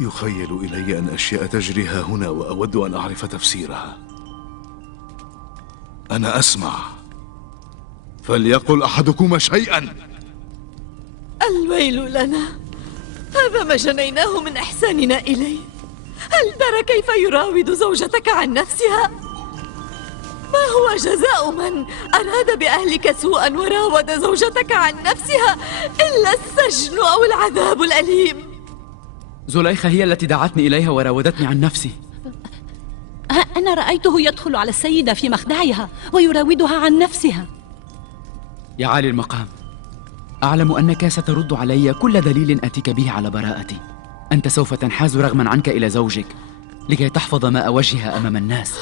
يخيل إلي أن أشياء تجري ها هنا وأود أن أعرف تفسيرها. أنا أسمع، فليقل أحدكما شيئا. الويل لنا، هذا ما جنيناه من إحساننا إليه. هل ترى كيف يراود زوجتك عن نفسها؟ ما هو جزاء من أراد بأهلك سوءا وراود زوجتك عن نفسها إلا السجن أو العذاب الأليم؟ زليخة هي التي دعتني إليها وراودتني عن نفسي. أنا رأيته يدخل على السيدة في مخدعها ويراودها عن نفسها. يا عالي المقام، أعلم أنك سترد علي كل دليل أتيك به على براءتي. أنت سوف تنحاز رغما عنك إلى زوجك لكي تحفظ ماء وجهها أمام الناس،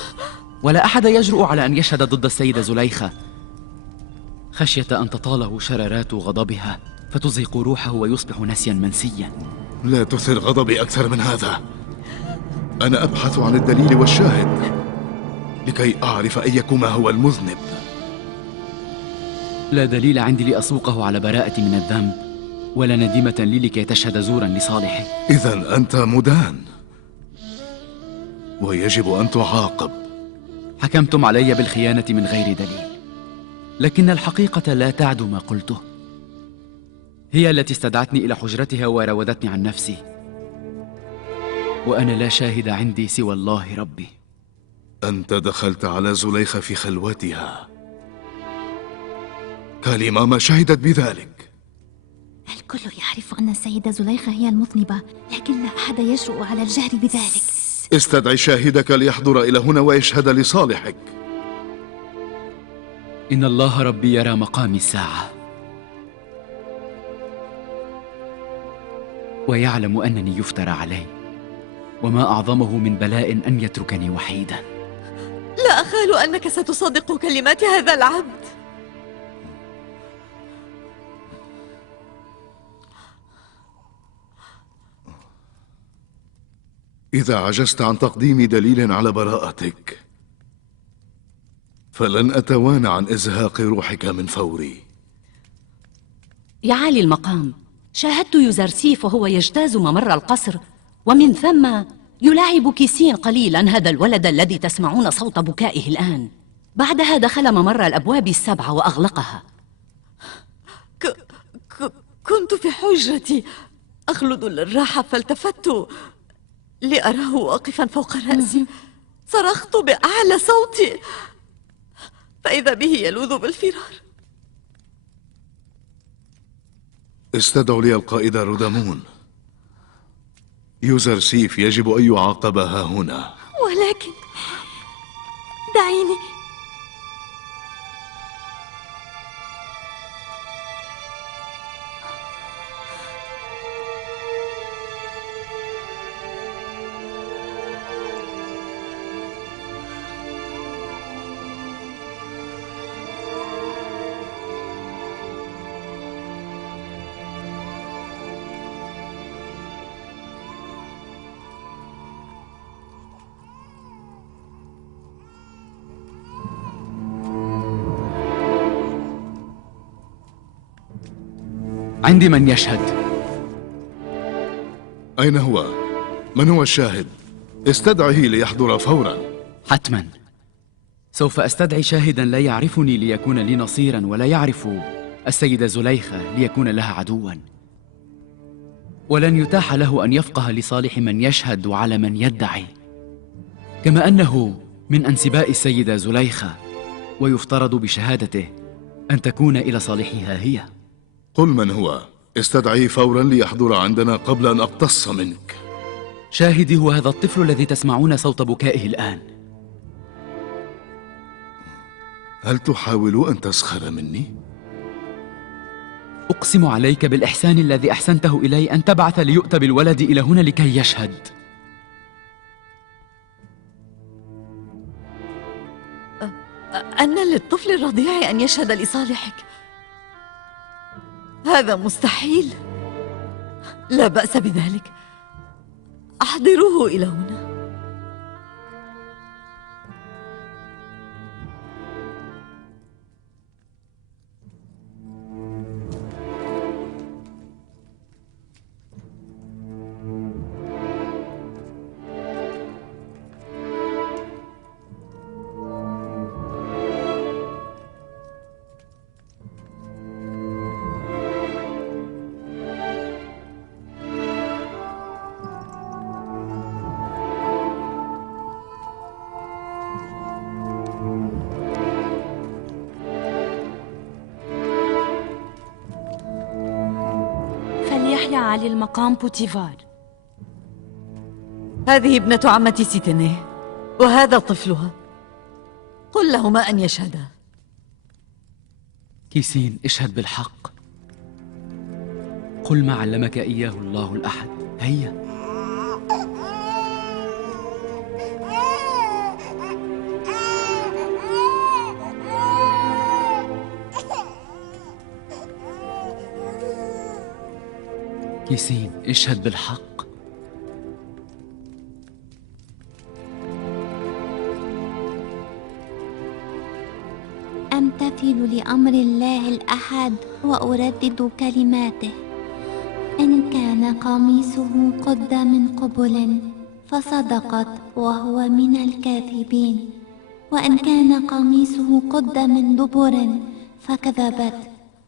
ولا أحد يجرؤ على أن يشهد ضد السيدة زليخة خشية أن تطاله شرارات غضبها فتزهق روحه ويصبح نسيا منسيا. لا تثر غضبي أكثر من هذا. أنا أبحث عن الدليل والشاهد لكي أعرف أيكما هو المذنب. لا دليل عندي لأسوقه على براءتي من الذنب، ولا نديمة لي لكي تشهد زورا لصالحه. إذن أنت مدان ويجب أن تعاقب. حكمتم علي بالخيانة من غير دليل، لكن الحقيقة لا تعدو ما قلته. هي التي استدعتني إلى حجرتها وراودتني عن نفسي، وأنا لا شاهد عندي سوى الله ربي. أنت دخلت على زليخة في خلوتها. كاليماما شهدت بذلك. الكل يعرف أن السيدة زليخة هي المذنبة، لكن لا أحد يجرؤ على الجهر بذلك. استدعي شاهدك ليحضر إلى هنا ويشهد لصالحك. إن الله ربي يرى مقامي الساعة، ويعلم أنني يفترى علي، وما أعظمه من بلاء أن يتركني وحيدا. لا أخال أنك ستصدق كلمات هذا العبد. إذا عجزت عن تقديم دليل على براءتك فلن أتوانى عن إزهاق روحك من فوري. يا عالي المقام، شاهدت يوزرسيف وهو يجتاز ممر القصر، ومن ثم يلاعب كيسين قليلا هذا الولد الذي تسمعون صوت بكائه الآن. بعدها دخل ممر الأبواب السبعة وأغلقها. كنت في حجرتي أخلد للراحة، فالتفت لأراه واقفا فوق رأسي. صرخت بأعلى صوتي فإذا به يلوذ بالفرار. استدعوا لي القائد رودامون. يوزرسيف يجب أن يعاقب ها هنا. ولكن دعيني. عندي من يشهد. أين هو؟ من هو الشاهد؟ استدعه ليحضر فورا. حتما سوف أستدعي شاهدا لا يعرفني ليكون لي نصيرا، ولا يعرف السيدة زليخة ليكون لها عدوا، ولن يتاح له أن يفقه لصالح من يشهد وعلى من يدعي، كما أنه من أنسباء السيدة زليخة، ويفترض بشهادته أن تكون إلى صالحها هي. قل من هو، استدعيه فورا ليحضر عندنا قبل أن أقتص منك. شاهدي هو هذا الطفل الذي تسمعون صوت بكائه الآن. هل تحاول أن تسخر مني؟ أقسم عليك بالإحسان الذي أحسنته إلي أن تبعث ليؤتى بالولد إلى هنا لكي يشهد. أن للطفل الرضيع أن يشهد لصالحك؟ هذا مستحيل. لا بأس بذلك، أحضروه إلى هنا. عالي المقام بوتيفار. هذه ابنة عمتي سيتينيه، وهذا طفلها. قل لهما أن يشهدا. كيسين، اشهد بالحق. قل ما علمك إياه الله الأحد. هيا. كيسين، اشهد بالحق. أمتثل لأمر الله الأحد وأردد كلماته. إن كان قميصه قد من قبل فصدقت وهو من الكاذبين، وإن كان قميصه قد من دبر فكذبت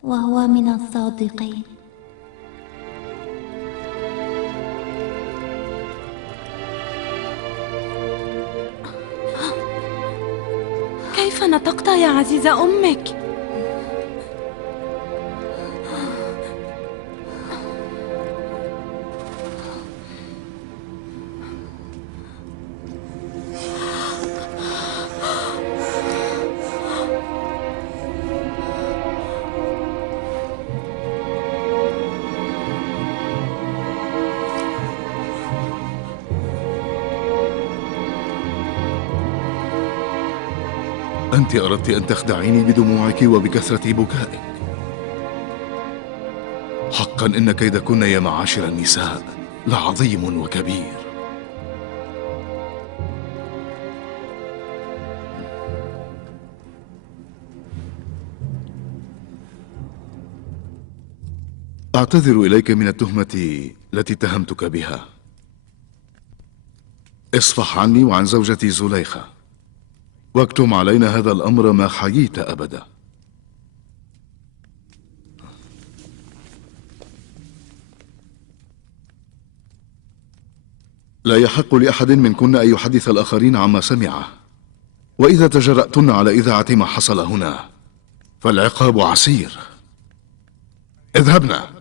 وهو من الصادقين. كيف نطقت يا عزيز أمك؟ أنت أردت أن تخدعيني بدموعك وبكثرة بكائك. حقا إن كيدكن يا معاشر النساء لعظيم وكبير. أعتذر إليك من التهمة التي اتهمتك بها. اصفح عني وعن زوجتي زليخة، واكتم علينا هذا الأمر ما حييت أبدا. لا يحق لأحد منكن أن يحدث الآخرين عما سمعه، وإذا تجرأتن على إذاعة ما حصل هنا فالعقاب عسير. اذهبنا.